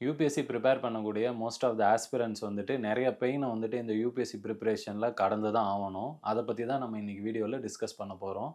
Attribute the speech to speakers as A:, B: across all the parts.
A: UPSC prepare பண்ணக்கூடிய most of the aspirants வந்துட்டு நிறைய பெயினை வந்துட்டு இந்த யூபிஎஸ்சி ப்ரிப்பரேஷனில் கடந்து தான் ஆகணும் அதை பற்றி தான் நம்ம இன்றைக்கி வீடியோவில் டிஸ்கஸ் பண்ண போகிறோம்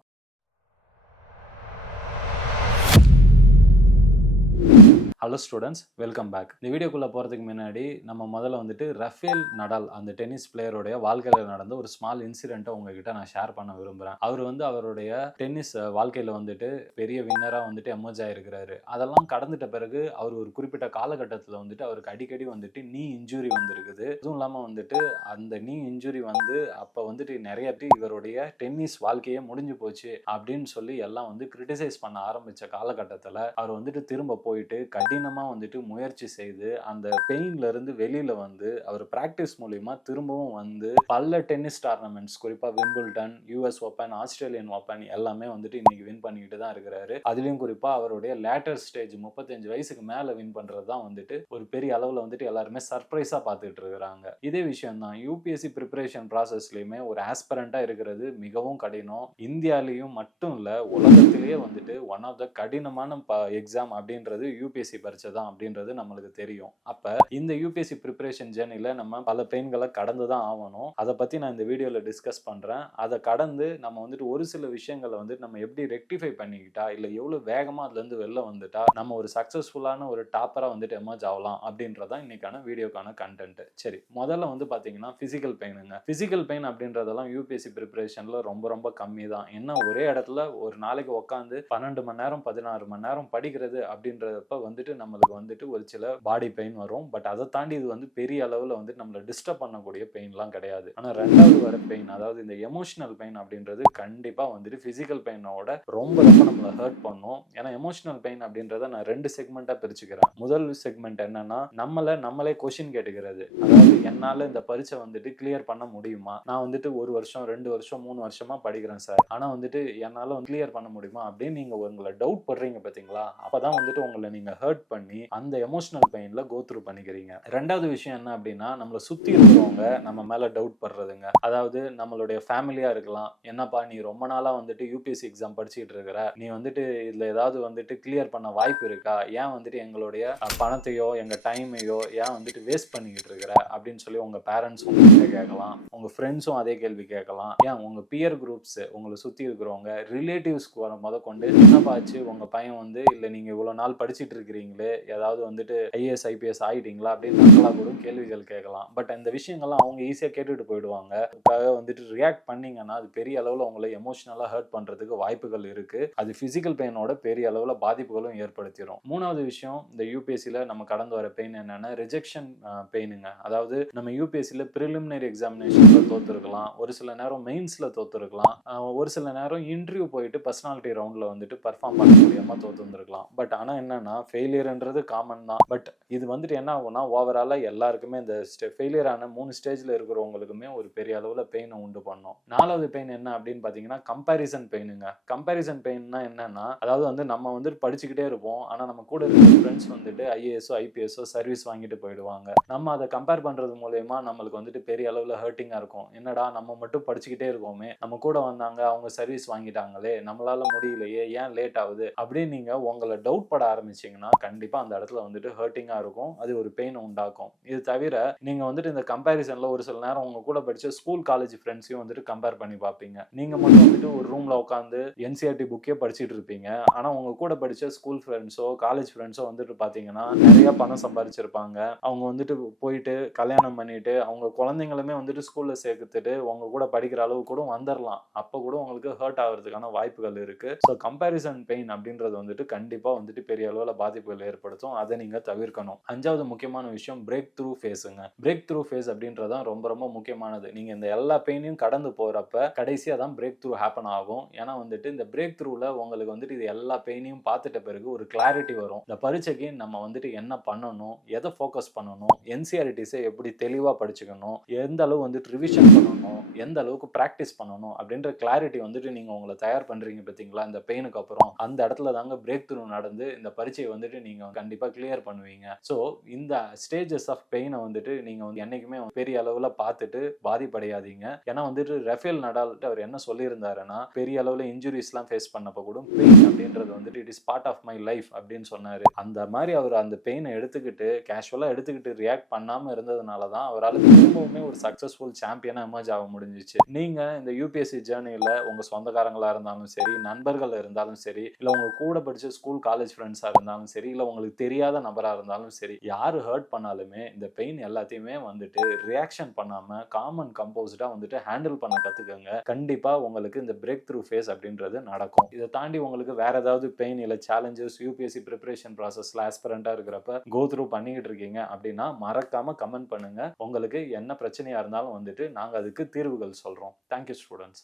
A: ஹலோ ஸ்டூடெண்ட்ஸ் வெல்கம் பேக் இந்த வீடியோக்குள்ளே போகிறதுக்கு முன்னாடி நம்ம முதல்ல வந்துட்டு ரஃபேல் நடால் அந்த டென்னிஸ் பிளேயருடைய வாழ்க்கையில் நடந்த ஒரு ஸ்மால் இன்சிடென்ட்டை உங்ககிட்ட நான் ஷேர் பண்ண விரும்புகிறேன் அவர் வந்து அவருடைய டென்னிஸ் வாழ்க்கையில் வந்துட்டு பெரிய வின்னராக வந்துட்டு எமர்ஜ் ஆகிருக்கிறாரு அதெல்லாம் கடந்துட்ட பிறகு அவர் ஒரு குறிப்பிட்ட காலகட்டத்தில் வந்துட்டு அவருக்கு அடிக்கடி வந்துட்டு நீ இன்ஜுரி வந்திருக்குது. அதுவும் இல்லாமல் வந்துட்டு அந்த நீ இன்ஜுரி வந்து அப்போ வந்துட்டு நிறைய பேர் இவருடைய டென்னிஸ் வாழ்க்கையே முடிஞ்சு போச்சு அப்படின்னு சொல்லி எல்லாம் வந்து கிரிட்டிசைஸ் பண்ண ஆரம்பித்த காலகட்டத்தில் அவர் வந்துட்டு திரும்ப போயிட்டு கடினமாக வந்துட்டு முயற்சி செய்து அந்த பெயின்லேருந்து இருந்து வந்து அவர் ப்ராக்டிஸ் மூலிமா திரும்பவும் வந்து பல டென்னிஸ் டோர்னமெண்ட்ஸ் குறிப்பாக Wimbledon US open Australian open எல்லாமே வந்துட்டு இன்னைக்கு வின் பண்ணிக்கிட்டு தான் இருக்கிறாரு. அதுலேயும் குறிப்பாக அவருடைய லேட்டர் ஸ்டேஜ் முப்பத்தஞ்சு வயசுக்கு மேலே வின் பண்ணுறது தான் வந்துட்டு ஒரு பெரிய அளவில் வந்துட்டு எல்லாருமே சர்ப்ரைஸாக பார்த்துட்டு இருக்கிறாங்க. இதே விஷயம் தான் யூபிஎஸ்சி ப்ரிப்பரேஷன் ப்ராசஸ்லையுமே ஒரு ஆஸ்பரண்ட்டாக இருக்கிறது மிகவும் கடினம். இந்தியாலேயும் மட்டும் இல்லை உலகத்திலேயே வந்துட்டு ஒன் ஆஃப் த கடினமான எக்ஸாம் அப்படின்றது யூபிஎஸ்சி பரீட்சை தான் அப்படின்றது நம்மளுக்கு தெரியும். அப்போ இந்த யூபிஎஸ்சி ப்ரிப்பரேஷன் ஜேர்னியில் நம்ம பல பெயின்களை கடந்து தான் ஆகணும். அதை பற்றி நான் இந்த வீடியோவில் டிஸ்கஸ் பண்ணுறேன் அதை கடந்து நம்ம வந்துட்டு ஒரு சில விஷயங்களை வந்துட்டு நம்ம எப்படி ரெக்டிஃபை பண்ணிக்கிட்டா இல்லை எவ்வளோ வேகமாக அதுலேருந்து வெளில வந்துட்டா நம்ம ஒரு சக்ஸஸ்ஃபுல்லான ஒரு டாப்பராக வந்துட்டு எமர்ஜ் ஆகலாம் அப்படின்றதான் இன்னைக்கான வீடியோக்கான கண்டென்ட் சரி முதல்ல வந்து பார்த்தீங்கன்னா ஃபிசிக்கல் பெயினுங்க ஃபிசிக்கல் பெயின் அப்படின்றதெல்லாம் யூபிஎஸ்சி ப்ரிப்பரேஷனில் ரொம்ப ரொம்ப கம்மி தான் என்ன ஒரே இடத்துல ஒரு நாளைக்கு உட்காந்து பன்னெண்டு மணி நேரம் பதினாறு மணி நேரம் படிக்கிறது அப்படின்றப்ப வந்துட்டு நம்மளுக்கு வந்துட்டு ஒரு சில பாடி பெயின் வரும். பட் அதை தாண்டி இது வந்து பெரிய அளவில் வந்து நம்மளை டிஸ்டர்ப் பண்ணக்கூடிய பெயின்லாம் கிடையாது. ஆனால் ரெண்டாவது வர பெயின் அதாவது இந்த எமோஷனல் பெயின் அப்படின்றது கண்டிப்பாக வந்துட்டு ஃபிசிக்கல் பெயினோட ரொம்ப ரொம்ப நம்மளை ஹர்ட் பண்ணும். ஏன்னா எமோஷனல் பெயின் அப்படின்றத நான் ரெண்டு செக்மெண்ட்டாக பிரிச்சுக்கிறேன். முதல் செக்மெண்ட் என்னன்னா நம்மளை நம்மளே கொஷின் கேட்டுக்கிறது. அதாவது என்னால் இந்த பரீட்சை வந்துட்டு கிளியர் பண்ண முடியுமா? நான் வந்துட்டு ஒரு வருஷம் ரெண்டு வருஷம் மூணு வருஷமா படிக்கிறேன் சார் ஆனால் வந்துட்டு என்னால் வந்து கிளியர் பண்ண முடியுமா? அப்படின்னு நீங்கள் உங்களை டவுட் படுறீங்க பார்த்தீங்களா அப்பதான் வந்துட்டு உங்களை நீங்கள் ஹர்ட் பண்ணி அந்த எமோஷனல் பெயினில் கோ த்ரூ பண்ணிக்கிறீங்க. ரெண்டாவது விஷயம் என்ன அப்படின்னா நம்மளை சுற்றி இருக்கிறவங்க நம்ம மேலே டவுட் படுறதுங்க. அதாவது நம்மளுடைய ஃபேமிலியாக இருக்கலாம். என்னப்பா நீ ரொம்ப நாளாக வந்துட்டு யூபிஎஸ்சி எக்ஸாம் படிச்சுட்டு இருக்கிற. நீ வந்துட்டு இதில் ஏதாவது வந்துட்டு கிளியர் பண்ண வாய்ப்பு இருக்கா? ஏன் வந்துட்டு எங்களுடைய பணத்தையோ எங்கள் டைமையோ ஏன் வந்துட்டு வேஸ்ட் பண்ணிக்கிட்டு இருக்கிற? அப்படின்னு சொல்லி உங்கள் பேரண்ட்ஸ் கேட்கலாம். உங்கள் ஃப்ரெண்ட்ஸும் அதே கேள்வி கேட்கலாம். ஏன் உங்கள் பியர் குரூப்ஸ் உங்களை சுற்றி இருக்கிறவங்க ரிலேட்டிவ்ஸ்க்கு வர முத கொண்டு என்னப்பாச்சு உங்கள் பையன் வந்து இல்லை நீங்கள் இவ்வளோ நாள் படிச்சிட்டு இருக்கிறீங்களே ஏதாவது வந்துட்டு ஐஏஎஸ் ஐபிஎஸ் ஆகிட்டீங்களா அப்படின்னு மக்களாக கூட கேள்விகள் கேட்கலாம். பட் இந்த விஷயங்கள்லாம் அவங்க ஈஸியாக கேட்டுட்டு போயிடுவாங்க. அதுக்காக வந்துட்டு ரியாக்ட் பண்ணீங்கன்னா அது பெரிய அளவில் உங்களை எமோஷனலாக ஹர்ட் பண்ணுறதுக்கு வாய்ப்புகள் இருக்குது அது ஃபிசிக்கல் பெயினோட பெரிய அளவில் பாதிப்புகளும் ஏற்படுத்திடும் மூணாவது விஷயம் இந்த யூபிஎஸ்சியில் நம்ம கடந்து வர பெயின் என்னென்னா ரிஜெக்ஷன் பெயினுங்க அதாவது நம்ம யூபிஎஸ்சியில் ப்ரிலிமினரி எக்ஸாமினேஷனில் தோற்றுருக்கலாம் ஒரு சில நேரம் மெயின்ஸில் தோற்றுருக்கலாம் ஒரு சில நேரம் இன்டர்வியூ போயிட்டு பர்சனாலிட்டி ரவுண்டில் வந்துட்டு பர்ஃபார்ம் பண்ண முடியாமல் தோற்று வந்துருக்கலாம் பட் ஆனால் என்னன்னா ஃபெயிலியர்ன்றது காமன் தான். பட் இது வந்துட்டு என்ன ஆகும்னா ஓவராலாக எல்லாருக்குமே இந்த ஃபெயிலியர் ஆன மூணு ஸ்டேஜில் இருக்கிறவங்களுக்குமே ஒரு பெரிய அளவில் பெயினை உண்டு பண்ணும். நாலாவது பெயின் என்ன அப்படின்னு பார்த்தீங்கன்னா கம்பேரிசன் பெயினுங்க கம்பேரிசன் பெயின்னா என்னன்னா அதாவது வந்து நம்ம வந்துட்டு படிச்சுக்கிட்டே இருப்போம். ஆனால் நம்ம கூட இருக்கிற ஃப்ரெண்ட்ஸ் வந்துட்டு ஐஏஎஸ்ஓ ஐபிஎஸ்ஓ சர்வீஸ் வாங்கிட்டு போயிடுவாங்க. நம்ம அதை கம்பேர் பண்ணுறது மூலயமா நம்மளுக்கு வந்துட்டு பெரிய அளவில் ஹர்ட்டிங்காக இருக்கும். என்னடா நம்ம மட்டும் படிச்சுக்கிட்டே இருக்கோமே. நம்ம கூட வந்தாங்க அவங்க சர்வீஸ் வாங்கிட்டாங்களே. நம்மளால முடியலையே. ஏன் லேட் ஆகுது? அப்படின்னு நீங்கள் உங்களை டவுட் பட ஆரம்பிச்சிங்கன்னா கண்டிப்பாக அந்த இடத்துல வந்துட்டு ஹர்ட்டிங்காக இருக்கும். அது ஒரு பெயின் உண்டாக்கும். இது தவிர நீங்கள் வந்துட்டு இந்த கம்பேரிசனில் ஒரு சில நேரம் உங்கள் கூட படித்த ஸ்கூல் காலேஜ் ஃப்ரெண்ட்ஸையும் வந்துட்டு கம்பேர் பண்ணி பார்ப்பீங்க. நீங்கள் மட்டும் வந்துட்டு ஒரு ரூமில் உட்காந்து என்சிஆர்டி புக்கே படிச்சுட்டு இருப்பீங்க. ஆனால் உங்கள் கூட படித்த ஸ்கூல் ஃப்ரெண்ட்ஸோ காலேஜ் ஃப்ரெண்ட்ஸோ வந்துட்டு பார்த்தீங்கன்னா நிறையா பணம் சம்பாரிச்சிருப்பாங்க. அவங்க வந்துட்டு போயிட்டு கல்யாணம் பண்ணிட்டு அவங்க குழந்தைங்களுமே வந்துட்டு ஸ்கூலில் சேர்த்துட்டு உங்கள் கூட படிக்கிற அளவு கூட வந்துடலாம் அப்போ கூட உங்களுக்கு ஹர்ட் ஆகிறதுக்கான வாய்ப்புகள் இருக்குது ஸோ கம்பேரிசன் பெயின் அப்படின்றது வந்துட்டு கண்டிப்பாக வந்துட்டு பெரிய அளவில் பாதிப்பு பாதிப்புகள் ஏற்படுத்தும். அதை நீங்கள் தவிர்க்கணும். அஞ்சாவது முக்கியமான விஷயம் பிரேக் த்ரூ ஃபேஸுங்க பிரேக் த்ரூ ஃபேஸ் அப்படின்றதான் ரொம்ப ரொம்ப முக்கியமானது. நீங்கள் இந்த எல்லா பெயினையும் கடந்து போகிறப்ப கடைசியாக தான் பிரேக் த்ரூ ஹேப்பன் ஆகும். ஏன்னா வந்துட்டு இந்த பிரேக் த்ரூவில் உங்களுக்கு வந்துட்டு இது எல்லா பெயினையும் பார்த்துட்ட பிறகு ஒரு கிளாரிட்டி வரும். இந்த பரீட்சைக்கு நம்ம வந்துட்டு என்ன பண்ணணும் எதை ஃபோக்கஸ் பண்ணணும் என்சிஆர்டிஸை எப்படி தெளிவாக படிச்சுக்கணும் எந்த அளவு வந்துட்டு ரிவிஷன் பண்ணணும் எந்த அளவுக்கு ப்ராக்டிஸ் பண்ணணும் அப்படின்ற கிளாரிட்டி வந்துட்டு நீங்கள் உங்களை தயார் பண்ணுறீங்க பார்த்தீங்களா? இந்த பெயினுக்கு அப்புறம். அந்த இடத்துல தாங்க பிரேக் த்ரூ நடந்து இந்த பரீட்சையை வந்துட்டு நீங்கள் கண்டிப்பாக கிளியர் பண்ணுவீங்க. ஸோ இந்த ஸ்டேஜஸ் ஆஃப் பெயினை வந்துட்டு நீங்கள் வந்து என்னைக்குமே பெரிய அளவில் பார்த்துட்டு பாதிப்படையாதீங்க. ஏன்னா வந்துட்டு ரஃபேல் நடால்ட்டு அவர் என்ன சொல்லியிருந்தாருன்னா பெரிய அளவில் இன்ஜுரிஸ்லாம் ஃபேஸ் பண்ணப்போ கூட பெயின் அப்படின்றது வந்துட்டு it is part of my life அப்படின்னு சொன்னார். அந்த மாதிரி அவர் அந்த பெயினை எடுத்துக்கிட்டு கேஷுவலாக எடுத்துக்கிட்டு ரியாக்ட் பண்ணாமல் இருந்ததுனால தான் அவரால் திரும்பவுமே ஒரு சக்ஸஸ்ஃபுல் சாம்பியனாக எமர்ஜ் ஆக முடிஞ்சிச்சு. நீங்கள் இந்த யூபிஎஸ்சி ஜேர்னியில் உங்கள் சொந்தக்காரங்களாக இருந்தாலும் சரி நண்பர்கள் இருந்தாலும் சரி இல்லை உங்கள் கூட படிச்ச ஸ்கூல் காலேஜ் ஃப்ரெண்ட்ஸாக இருந்தாலும் சரி இல்லை உங்களுக்கு தெரியாத நபராக இருந்தாலும் சரி யார் ஹர்ட் பண்ணாலுமே இந்த பெயின் எல்லாத்தையுமே வந்துட்டு ரியாக்ஷன் பண்ணாமல் காமன் கம்போஸ்டாக வந்துட்டு ஹேண்டில் பண்ண கத்துக்கங்க. கண்டிப்பாக உங்களுக்கு இந்த பிரேக் த்ரூ ஃபேஸ் அப்படின்றது நடக்கும். இதை தாண்டி உங்களுக்கு வேற ஏதாவது பெயின் இல்லை சேலஞ்சஸ் யூபிஎஸ்சி ப்ரிப்பரேஷன் ப்ராசஸில் ஆஸ்பரண்டா இருக்கிறப்ப கோ த்ரூ பண்ணிக்கிட்டு இருக்கீங்க அப்படின்னா மறக்காமல் கமெண்ட் பண்ணுங்கள் உங்களுக்கு என்ன பிரச்சனையாக இருந்தாலும் வந்துட்டு நாங்கள் அதுக்கு தீர்வுகள் சொல்கிறோம் தேங்க்யூ ஸ்டூடெண்ட்ஸ்